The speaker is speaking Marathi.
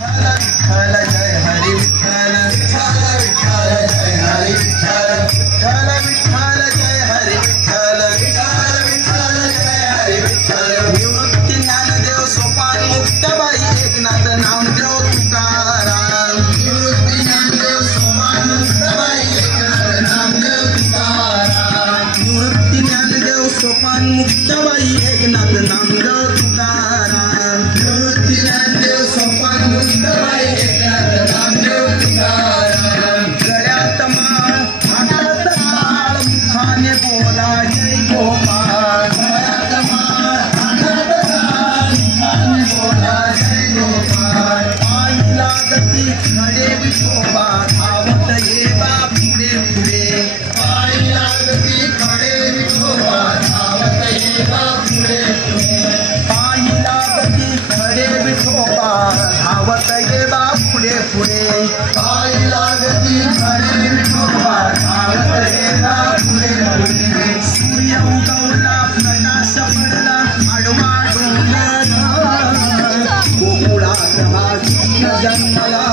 विठ्ठल जय हरी विठ्ठल विठ्ठल जय हरी विठ्ठल विठ्ठल जय हरी विठ्ठल विठ्ठल जय हरी विठ्ठल निवृत्ती ज्ञानदेव सोपान मुक्ताबाई एकनाथ नामदेव तुकाराम निवृत्ती ज्ञानदेव सोपान मुक्ताबाई एकनाथ नामदेव तुकाराम निवृत्ती ज्ञानदेव सोपान मुक्ताबाई एकनाथ नामदेव तुकाराम निवृत्ती ज्ञानदेव सोपान मुक्ताबाई एकनाथ नामदेव तुकाराम गळ्यात माळ हातात टाळ मुखाने बोला जय गोपाळ गळ्यात माळ हातात टाळ मुखाने बोला जय गोपाळ पायी लागती खडे विठोबा धावत ये बा पुढे पुढे पायी लागती खडे विठोबा धावत ये बा पुढे पुढे पायी लागती खडे विठोबा धावत ये बा पुढे पुढे पायी लागती खडे विठोबा धावत ये बा पुढे पुढे सूर्य उगवला प्रकाश पडला आडवा डोंगर गोकुळात हा कृष्ण जन्मला